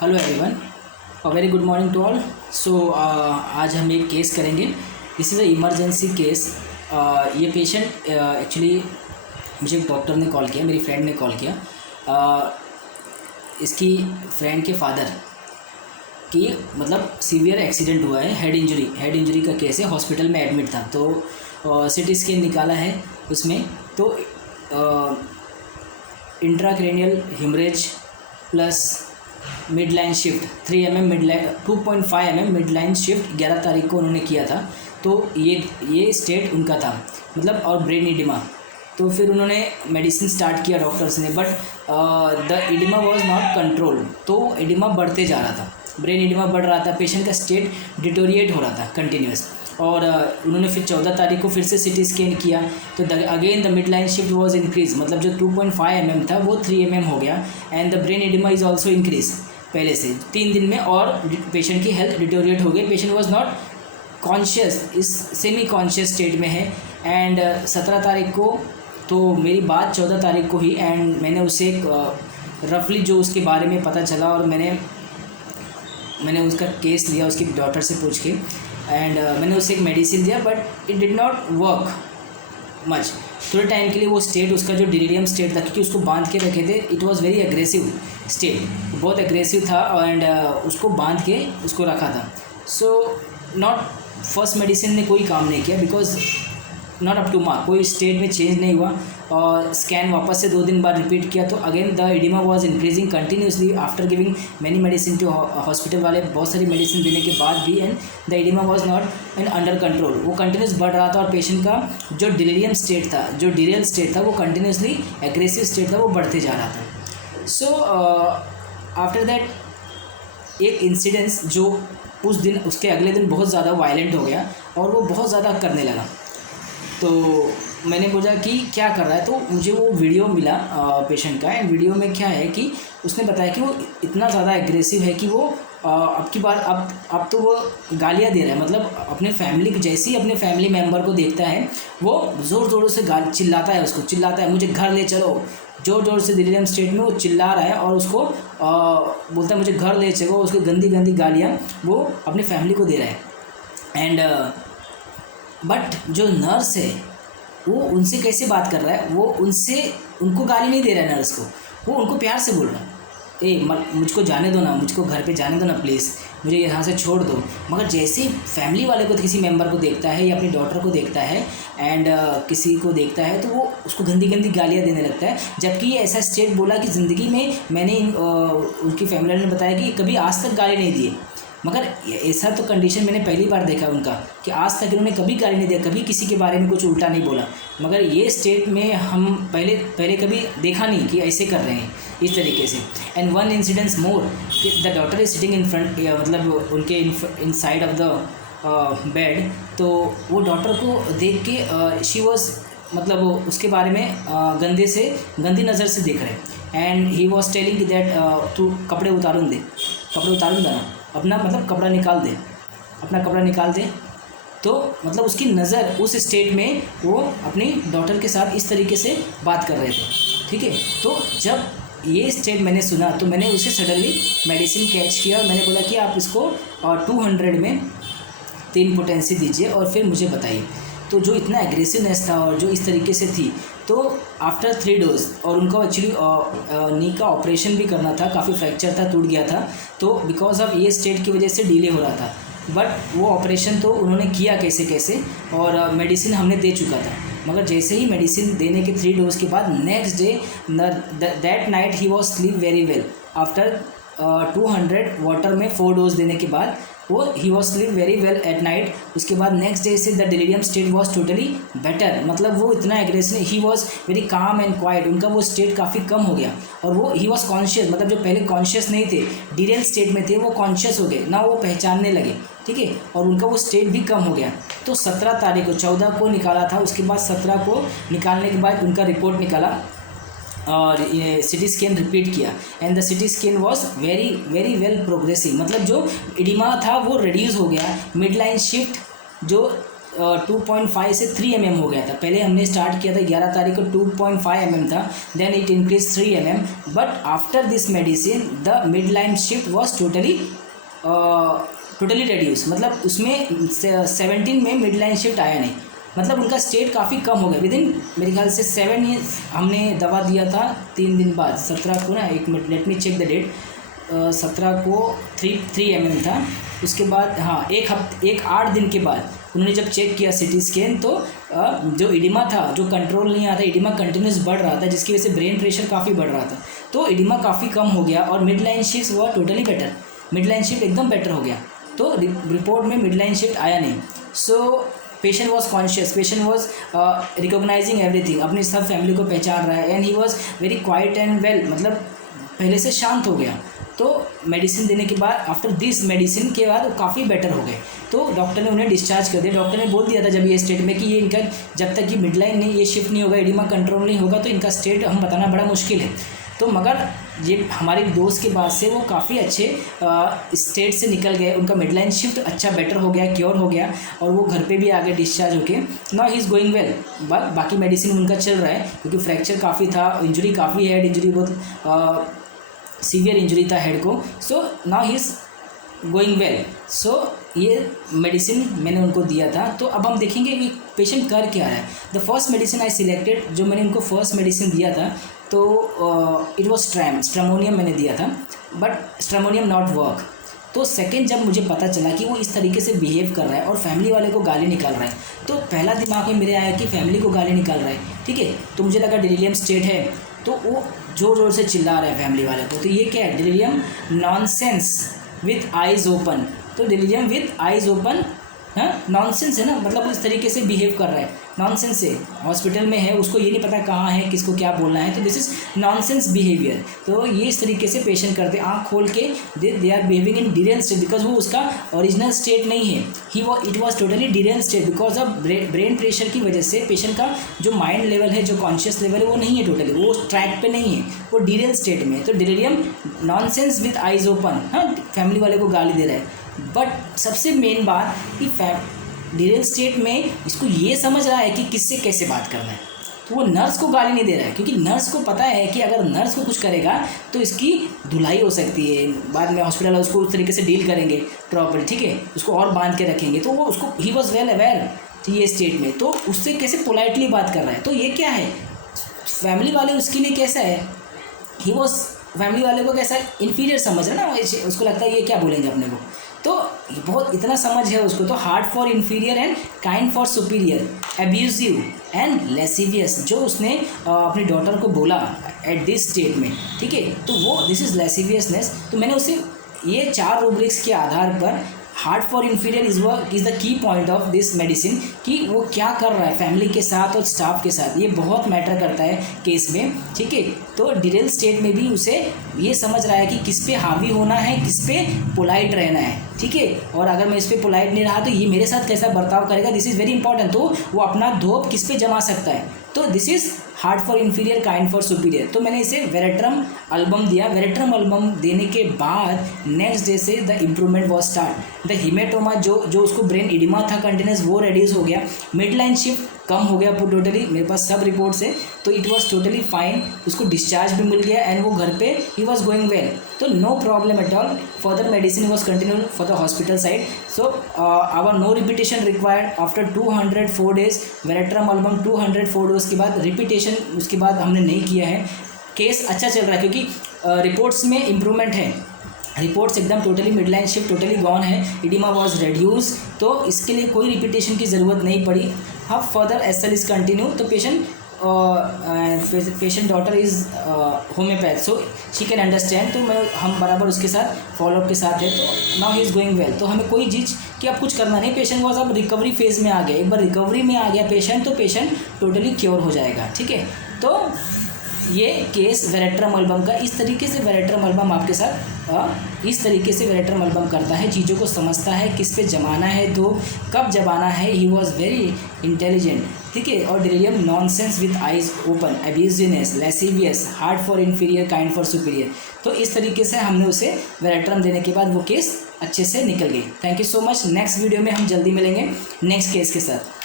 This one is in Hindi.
Hello everyone, very good morning to all. आज हम एक केस करेंगे। This is a emergency case. ये पेशेंट एक्चुअली मुझे एक डॉक्टर ने कॉल किया, मेरी फ्रेंड ने कॉल किया। इसकी फ्रेंड के फादर की मतलब सीवियर एक्सीडेंट हुआ है, हेड इंजरी का केस है। हॉस्पिटल में एडमिट था, तो सिटी स्कैन निकाला है उसमें। तो intracranial haemorrhage plus mid line shift 3 mm mid line 2.5 mm mid line shift 11 तारीख को उन्होंने किया था। तो ये स्टेट उनका था मतलब, और ब्रेन इडिमा। तो फिर उन्होंने मेडिसिन स्टार्ट किया डॉक्टर्स ने, but the oedema was not control. तो इडिमा बढ़ते जा रहा था, ब्रेन इडिमा बढ़ रहा था, पेशेंट का स्टेट डिटोरिएट हो रहा था कंटिन्यूस। और उन्होंने फिर 14 तारीख को फिर से सिटी स्कैन किया, तो again the mid line shift was increase, मतलब जो 2.5 mm था वो 3 mm हो गया। And the brain oedema is also increase पहले से 3 दिन में, और पेशेंट की हेल्थ डिटोरिएट हो गई। पेशेंट वाज नॉट कॉन्शियस, इस सेमी कॉन्शियस स्टेट में है। एंड 17 तारीख को तो मेरी बात 14 तारीख को ही, एंड मैंने उसे रफली जो उसके बारे में पता चला, और मैंने उसका केस लिया उसकी डॉटर से पूछ के। एंड मैंने उसे एक मेडिसिन दिया, but it did not work much. थोड़े टाइम के लिए वो स्टेट, उसका जो डिलीरियम स्टेट था, क्योंकि उसको बांध के रखे थे, it was very aggressive state, बहुत एग्रेसिव था। एंड उसको बांध के उसको रखा था। सो नॉट फर्स्ट मेडिसिन ने कोई काम नहीं किया, because not up to mark, कोई स्टेट में चेंज नहीं हुआ। और स्कैन वापस से 2 दिन बाद रिपीट किया, तो again the oedema was increasing continuously after giving many medicine to hospital वाले, बहुत सारी मेडिसिन देने के बाद भी। And the oedema was not in under control, वो कंटिन्यूस बढ़ रहा था। और पेशेंट का जो डिलीरियम स्टेट था, जो डिरियल स्टेट था, वो कंटिन्यूसली एग्रेसिव स्टेट था, वो बढ़ते जा रहा था। सो आफ्टर दैट एक इंसिडेंस जो उस दिन, उसके अगले दिन बहुत ज़्यादा वायलेंट हो गया, और वो बहुत ज़्यादा करने लगा। तो मैंने पूछा कि क्या कर रहा है, तो मुझे वो वीडियो मिला पेशेंट का। एंड वीडियो में क्या है कि उसने बताया कि वो इतना ज़्यादा एग्रेसिव है कि वो अब की बार अब तो वो गालियाँ दे रहा है, मतलब अपने फैमिली, जैसे ही अपने फैमिली मेम्बर को देखता है वो ज़ोर ज़ोरों से चिल्लाता है, उसको चिल्लाता है, मुझे घर ले चलो, ज़ोर ज़ोर से डिलीरियम स्टेट में वो चिल्ला रहा है, और उसको बोलता है मुझे घर ले चलो। उसकी गंदी गंदी गालियाँ वो अपनी फैमिली को दे रहा है। एंड बट जो नर्स है वो उनसे कैसे बात कर रहा है, वो उनको गाली नहीं दे रहा है नर्स को, वो उनको प्यार से बोल रहा है, मुझको जाने दो ना, मुझको घर पे जाने दो ना प्लीज़, मुझे यहाँ से छोड़ दो। मगर जैसे ही फैमिली वाले को, किसी मेंबर को देखता है या अपनी डॉटर को देखता है, एंड किसी को देखता है, तो वो उसको गंदी गंदी गालियाँ देने लगता है। जबकि ये ऐसा स्टेट बोला कि ज़िंदगी में मैंने उनकी फैमिली ने बताया कि कभी आज तक गाली नहीं दी, मगर ऐसा तो कंडीशन मैंने पहली बार देखा उनका कि आज तक इन्होंने कभी गाली नहीं दिया, कभी किसी के बारे में कुछ उल्टा नहीं बोला। मगर ये स्टेट में हम पहले कभी देखा नहीं कि ऐसे कर रहे हैं इस तरीके से। एंड वन इंसिडेंस मोर कि the daughter is sitting in front, मतलब उनके इन साइड ऑफ द बेड। तो वो डॉटर को देख के शी वॉज, मतलब उसके बारे में गंदी नज़र से देख रहे। And he was telling that तू कपड़े उतारूँ ना, अपना मतलब कपड़ा निकाल दे। तो मतलब उसकी नज़र उस स्टेट में वो अपनी डॉटर के साथ इस तरीके से बात कर रहे थे, ठीक है। तो जब ये स्टेट मैंने सुना, तो मैंने उसे सडनली मेडिसिन कैच किया, और मैंने बोला कि आप इसको 200 में 3 पोटेंसी दीजिए और फिर मुझे बताइए। तो जो इतना एग्रेसिवनेस था और जो इस तरीके से थी, तो आफ्टर 3 डोज, और उनको एक्चुअली नी का ऑपरेशन भी करना था, काफ़ी फ्रैक्चर था, टूट गया था। तो बिकॉज ऑफ ये स्टेट की वजह से डिले हो रहा था, बट वो ऑपरेशन तो उन्होंने किया कैसे, और मेडिसिन हमने दे चुका था। मगर जैसे ही मेडिसिन देने के 3 डोज के बाद, next day that night he was sleep very well. After 200 water में 4 डोज देने के बाद वो he was sleep very well at night. उसके बाद नेक्स्ट डे से the delirium state was totally better, मतलब वो इतना aggressive, he was very calm and quite, उनका वो स्टेट काफ़ी कम हो गया। और वो ही वॉज कॉन्शियस, मतलब जो पहले कॉन्शियस नहीं थे, डिरियल स्टेट में थे, वो कॉन्शियस हो गए ना, वो पहचानने लगे, ठीक है। और उनका वो स्टेट भी कम हो गया। तो 17 तारीख को, 14 को निकाला था, उसके बाद 17 को निकालने के बाद उनका रिपोर्ट निकाला, और ये सिटी स्कैन रिपीट किया। And the CT scan was very very well progressive, मतलब जो इडिमा था वो रिड्यूस हो गया। मिड लाइन शिफ्ट जो 2.5 से 3 mm हो गया था। पहले हमने स्टार्ट किया था 11 तारीख को 2.5 mm था, then it increase 3 mm, but after this medicine the mid line shift was totally reduce, मतलब उसमें 17 में मिड लाइन शिफ्ट आया नहीं, मतलब उनका स्टेट काफ़ी कम हो गया। विद इन मेरे ख्याल से 7 ईयर्स हमने दवा दिया था 3 दिन बाद, 17 को ना, एक minute let me check the date, 17 को 3 mm था। उसके बाद हाँ, एक 8 दिन के बाद उन्होंने जब चेक किया सिटी स्कैन, तो जो इडिमा था, जो कंट्रोल नहीं आता, इडिमा कंटिन्यूस बढ़ रहा था, जिसकी वजह से ब्रेन प्रेशर काफ़ी बढ़ रहा था, तो इडिमा काफ़ी कम हो गया और मिड लाइन शिफ्ट हुआ totally better, mid line shift एकदम बेटर हो गया। तो रिपोर्ट में मिड लाइन शिफ्ट आया नहीं। So patient was conscious, patient was recognising everything, अपनी सब फैमिली को पहचान रहा है, and he was very quiet and well, मतलब पहले से शांत हो गया। तो मेडिसिन देने के बाद, आफ्टर दिस मेडिसिन के बाद वो काफ़ी बेटर हो गए, तो डॉक्टर ने उन्हें डिस्चार्ज कर दिया। डॉक्टर ने बोल दिया था जब ये स्टेट में कि ये इनका जब तक कि मिड लाइन नहीं, ये शिफ्ट नहीं होगा, एडिमा कंट्रोल नहीं होगा, तो इनका स्टेट हम बताना बड़ा मुश्किल है। तो मगर ये हमारे दोस्त के बाद से वो काफ़ी अच्छे स्टेट से निकल गए, उनका मिड लाइन शिफ्ट अच्छा बेटर हो गया, क्योर हो गया, और वो घर पे भी आ गए डिस्चार्ज होके। Now he is going well, बाकी मेडिसिन उनका चल रहा है, क्योंकि फ्रैक्चर काफ़ी था, इंजरी काफ़ी है, इंजरी बहुत सीवियर इंजरी था हेड को। So now he is going well. So ये मेडिसिन मैंने उनको दिया था। तो अब हम देखेंगे कि पेशेंट कर क्या रहा है। The first medicine I selected, जो मैंने उनको फर्स्ट मेडिसिन दिया था, तो इट वॉज स्ट्रेमोनियम मैंने दिया था, बट स्ट्रेमोनियम नॉट वर्क। तो सेकंड जब मुझे पता चला कि वो इस तरीके से बिहेव कर रहा है और फैमिली वाले को गाली निकाल रहा है, तो पहला दिमाग में मेरे आया कि फैमिली को गाली निकाल रहा है, ठीक है, तो मुझे लगा डिलीरियम स्टेट है, तो वो ज़ोर ज़ोर से चिल्ला रहा है फैमिली वाले को। तो ये क्या है, delirium nonsense with eyes open. तो डिलीरियम विथ आइज़ ओपन, हाँ, नॉनसेंस है ना, मतलब वो इस तरीके से बिहेव कर रहा है, नॉनसेंस है, हॉस्पिटल में है, उसको ये नहीं पता कहाँ है, किसको क्या बोलना है, तो दिस इज़ नॉनसेंस बिहेवियर। तो ये इस तरीके से पेशेंट करते हैं, आँख खोल के they are behaving in derail state, because वो उसका ओरिजिनल स्टेट नहीं है, it was totally derail state, because of brain pressure की वजह से पेशेंट का जो माइंड लेवल है, जो कॉन्शियस लेवल है, वो नहीं है टोटली, वो ट्रैक पे नहीं है, वो डिरेल स्टेट में है। तो delirium nonsense with eyes open, हाँ, फैमिली वाले को गाली दे रहा है। बट सबसे मेन बात कि डिरेल स्टेट में इसको ये समझ रहा है कि किससे कैसे बात करना है, तो वो नर्स को गाली नहीं दे रहा है, क्योंकि नर्स को पता है कि अगर नर्स को कुछ करेगा तो इसकी धुलाई हो सकती है, बाद में हॉस्पिटल उसको उस तरीके से डील करेंगे प्रॉपर्ली, ठीक है, उसको और बांध के रखेंगे। तो वो उसको ही वॉज वेल अवेयर ये स्टेट में, तो उससे कैसे पोलाइटली बात कर रहा है। तो ये क्या है, फैमिली वाले उसके लिए कैसा है, ही वॉज फैमिली वाले को कैसा इन्फीरियर समझ रहा है ना, उसको लगता है ये क्या बोलेंगे अपने को, तो बहुत इतना समझ है उसको। तो hard for inferior and kind for superior, abusive and lascivious, जो उसने अपनी डॉटर को बोला एट दिस स्टेट में, ठीक है, तो वो दिस इज़ लेसिवियसनेस। तो मैंने उसे ये 4 रूब्रिक्स के आधार पर hard for inferior is the key point of this medicine, कि वो क्या कर रहा है फैमिली के साथ और स्टाफ के साथ, ये बहुत मैटर करता है केस में, ठीक है। तो डिरेल स्टेट में भी उसे ये समझ रहा है कि किस पे हावी होना है, किस पे पोलाइट रहना है, ठीक है, और अगर मैं इस पे पोलाइट नहीं रहा तो ये मेरे साथ कैसा बर्ताव करेगा, दिस इज़ वेरी इंपॉर्टेंट। तो वो अपना धोप किस पे जमा सकता है, तो this is hard for inferior, kind for superior. तो मैंने इसे वेरेट्रम एल्बम दिया। वेरेट्रम एल्बम देने के बाद नेक्स्ट डे से the improvement was start. The haematoma जो उसको ब्रेन इडिमा था कंटिन्यूस, वो रेड्यूस हो गया, मिड लाइन शिफ्ट कम हो गया टोटली, मेरे पास सब रिपोर्ट्स है, तो इट वॉज टोटली फाइन, उसको डिस्चार्ज भी मिल गया एंड वो घर पे ही वॉज गोइंग वेल, तो no problem at all. Further medicine was continued for the hospital side. So our no repetition required after 204 days. Veratrum album 204 days के बाद रिपीटेशन उसके बाद हमने नहीं किया है। केस अच्छा चल रहा है क्योंकि रिपोर्ट्स में इम्प्रूवमेंट है, रिपोर्ट्स एकदम totally mid line shift totally gone है, इडिमा वॉज रेड्यूस, तो इसके लिए कोई रिपीटेशन की ज़रूरत नहीं पड़ी। हाँ, फर्दर एसएल इज़ कंटिन्यू। तो patient daughter is homeopath, so she can understand, तो हम बराबर उसके साथ फॉलोअप के साथ है। तो now he is going well. तो हमें कोई चीज़ कि अब कुछ करना नहीं, पेशेंट वॉज अब रिकवरी फेज़ में आ गया। एक बार रिकवरी में आ गया पेशेंट तो पेशेंट टोटली क्योर हो जाएगा, ठीक है। तो ये केस वेरेट्रम एल्बम का इस तरीके से वेरेट्रम एल्बम आपके साथ इस तरीके से वेरेट्रम एल्बम करता है, चीज़ों को समझता है, किस पे जमाना है, तो कब जमाना है। ही वॉज वेरी इंटेलिजेंट, ठीक है। और delirium nonsense with eyes open, abusiveness, lascivious, hard for inferior, kind for superior. तो इस तरीके से हमने उसे वेरेट्रम देने के बाद वो केस अच्छे से निकल गई। Thank you so much. Next video में हम जल्दी मिलेंगे नेक्स्ट केस के साथ।